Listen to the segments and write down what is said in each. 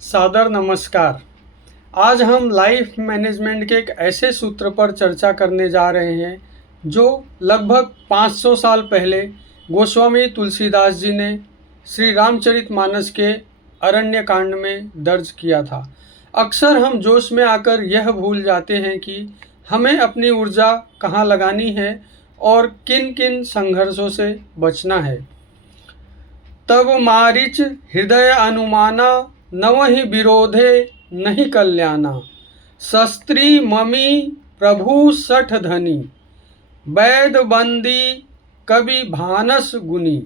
सादर नमस्कार। आज हम लाइफ मैनेजमेंट के एक ऐसे सूत्र पर चर्चा करने जा रहे हैं जो लगभग 500 साल पहले गोस्वामी तुलसीदास जी ने श्री रामचरितमानस के अरण्य कांड में दर्ज किया था। अक्सर हम जोश में आकर यह भूल जाते हैं कि हमें अपनी ऊर्जा कहाँ लगानी है और किन किन संघर्षों से बचना है। तब मारिच हृदय अनुमाना नवहि विरोधे नहीं कल्याणा। शस्त्री ममी प्रभु सठ धनी वैद बंदी कवि भानस गुनी।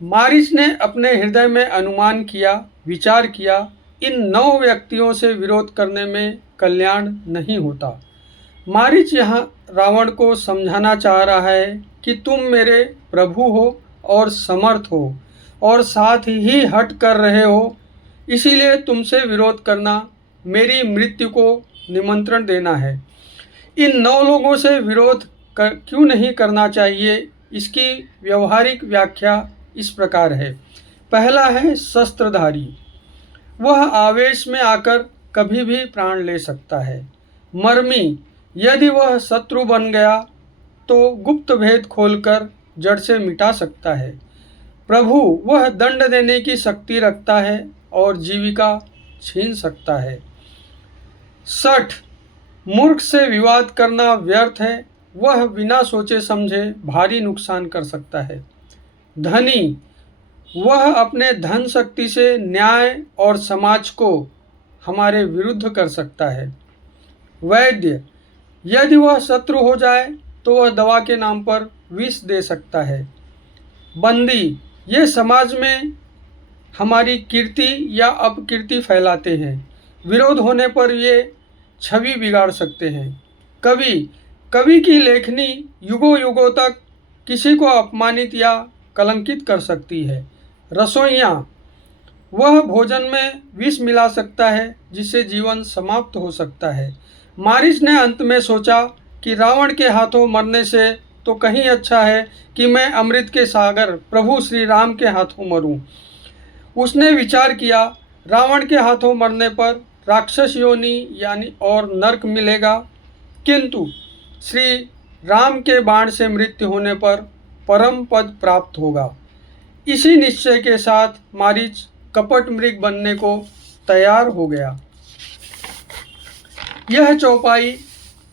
मारिच ने अपने हृदय में अनुमान किया, विचार किया, इन 9 व्यक्तियों से विरोध करने में कल्याण नहीं होता। मारिच यहाँ रावण को समझाना चाह रहा है कि तुम मेरे प्रभु हो और समर्थ हो और साथ ही हट कर रहे हो, इसीलिए तुमसे विरोध करना मेरी मृत्यु को निमंत्रण देना है। इन 9 लोगों से विरोध क्यों नहीं करना चाहिए, इसकी व्यवहारिक व्याख्या इस प्रकार है। पहला है शस्त्रधारी। वह आवेश में आकर कभी भी प्राण ले सकता है। मर्मी, यदि वह शत्रु बन गया तो गुप्त भेद खोलकर जड़ से मिटा सकता है। प्रभु, वह दंड देने की शक्ति रखता है और जीविका छीन सकता है। सठ, मूर्ख से विवाद करना व्यर्थ है, वह बिना सोचे समझे भारी नुकसान कर सकता है। धनी, वह अपने धन शक्ति से न्याय और समाज को हमारे विरुद्ध कर सकता है। वैद्य, यदि वह शत्रु हो जाए तो वह दवा के नाम पर विष दे सकता है। बंदी, ये समाज में हमारी कीर्ति या अपकीर्ति फैलाते हैं। विरोध होने पर ये छवि बिगाड़ सकते हैं। कवि की लेखनी युगों युगों तक किसी को अपमानित या कलंकित कर सकती है। रसोइया, वह भोजन में विष मिला सकता है जिससे जीवन समाप्त हो सकता है। मारिच ने अंत में सोचा कि रावण के हाथों मरने से तो कहीं अच्छा है कि मैं अमृत के सागर प्रभु श्री राम के हाथों मरूं। उसने विचार किया, रावण के हाथों मरने पर राक्षस योनि यानी और नरक मिलेगा, किंतु श्री राम के बाण से मृत्यु होने पर परम पद प्राप्त होगा। इसी निश्चय के साथ मारिच कपट मृग बनने को तैयार हो गया। यह चौपाई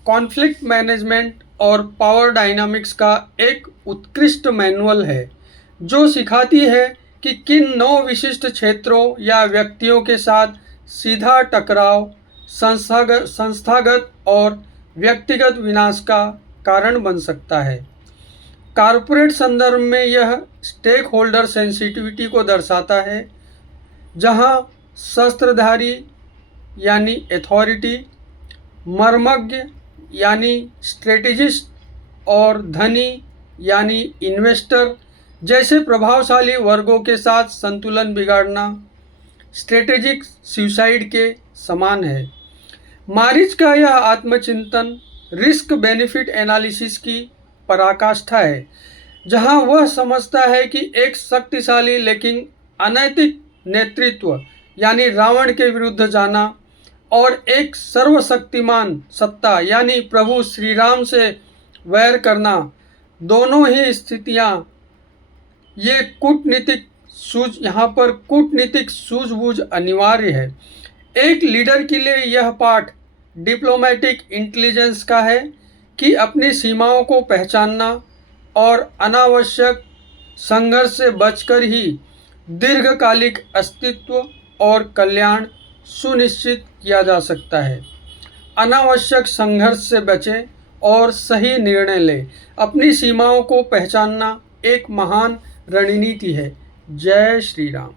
कॉन्फ्लिक्ट मैनेजमेंट और पावर डायनामिक्स का एक उत्कृष्ट मैनुअल है जो सिखाती है कि किन 9 विशिष्ट क्षेत्रों या व्यक्तियों के साथ सीधा टकराव संस्थागत और व्यक्तिगत विनाश का कारण बन सकता है। कॉर्पोरेट संदर्भ में यह स्टेक होल्डर सेंसिटिविटी को दर्शाता है, जहां शस्त्रधारी यानी अथॉरिटी, मर्मज्ञ यानी स्ट्रेटेजिस्ट और धनी यानी इन्वेस्टर जैसे प्रभावशाली वर्गों के साथ संतुलन बिगाड़ना स्ट्रेटेजिक सुसाइड के समान है। मारिच का यह आत्मचिंतन रिस्क बेनिफिट एनालिसिस की पराकाष्ठा है, जहां वह समझता है कि एक शक्तिशाली लेकिन अनैतिक नेतृत्व यानी रावण के विरुद्ध जाना और एक सर्वशक्तिमान सत्ता यानी प्रभु श्री राम से वैर करना, दोनों ही स्थितियां यहाँ पर कूटनीतिक सूझबूझ अनिवार्य है। एक लीडर के लिए यह पाठ डिप्लोमेटिक इंटेलिजेंस का है कि अपनी सीमाओं को पहचानना और अनावश्यक संघर्ष से बचकर ही दीर्घकालिक अस्तित्व और कल्याण सुनिश्चित किया जा सकता है। अनावश्यक संघर्ष से बचें और सही निर्णय लें। अपनी सीमाओं को पहचानना एक महान रणनीति है। जय श्री राम।